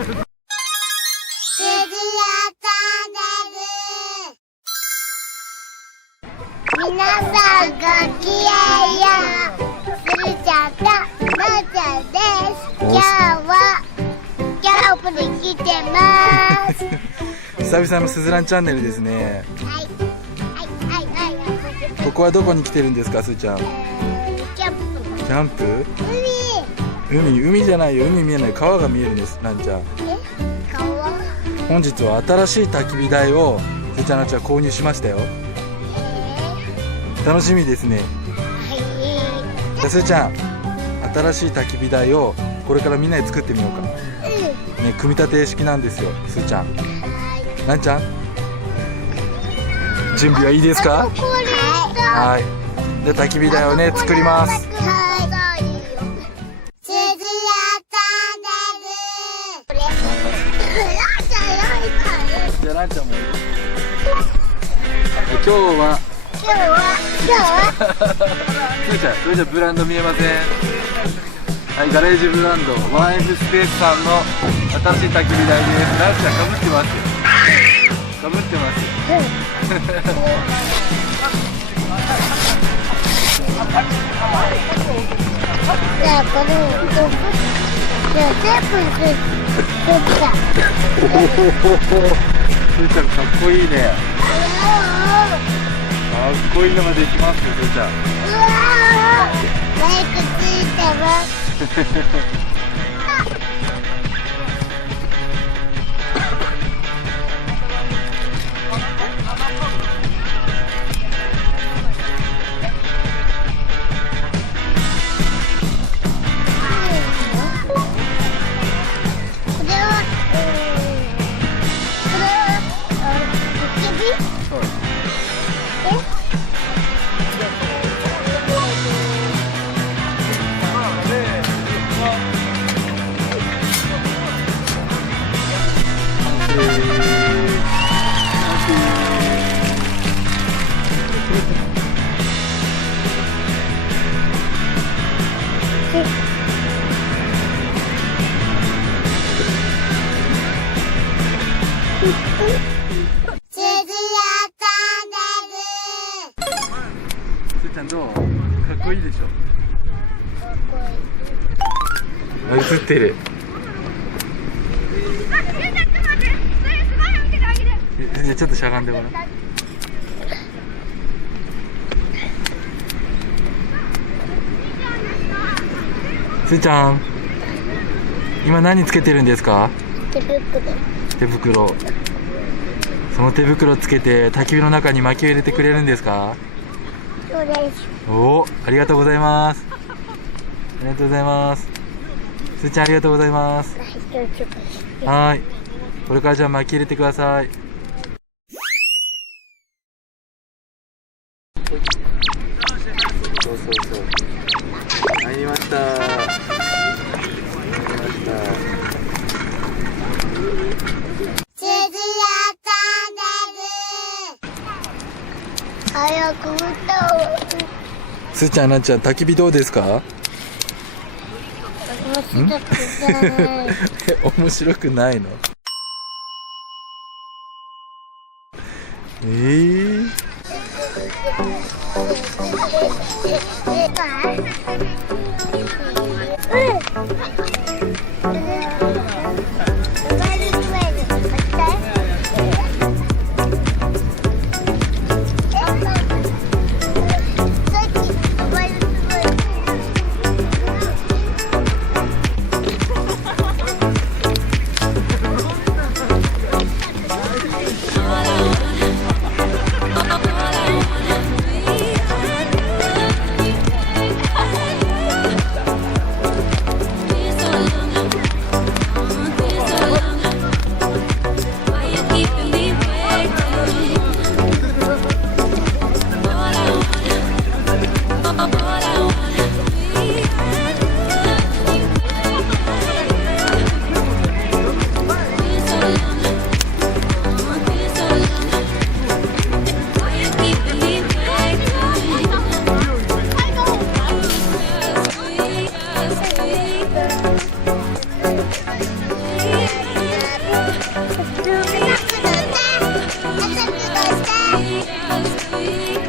皆さんごきげんよう。するちゃんとなっちゃんです。今日はキャンプに来てます。久々のすずらんチャンネルですね。はいはいはい。ここはどこに来てるんですか、すーちゃん。キャンプ。キャンプ？海じゃないよ。海見えない。川が見えるんです、なんちゃん。川？本日は新しい焚き火台をすーちゃん、なっちゃん購入しましたよ。楽しみですね。じゃあすーちゃん、新しい焚き火台をこれからみんなで作ってみようか。ね、組み立て式なんですよ、すーちゃん。なんちゃん、準備はいいですか？はい。じゃあ焚き火台をね、作ります。じゃあランちゃんも今日はすーちゃん、それじゃブランド見えません。はい、ガレージブランド 1F スペースさんの新しい焚き火台です。ランちゃんかぶってますよ。かぶってますよ。じゃあこれじゃあ全部すーちゃんかっこいいね。かっこいいのができますよ、すーちゃん。マイクついてます。すーちゃんどう？かっこいいでしょ。映ってる。じゃあちょっとしゃがんでもらう。すーちゃん、今何つけてるんですか？手袋。その手袋つけて焚き火の中に薪を入れてくれるんですか？そうです。おお、ありがとうございます。ありがとうございます。すーちゃん、ありがとうございます。はい。これからじゃあ薪入れてください。そうそうそう。入りました。入りました。早く歌おう。すーちゃん、なっちゃん、焚き火どうですか？面白くないの？ Just we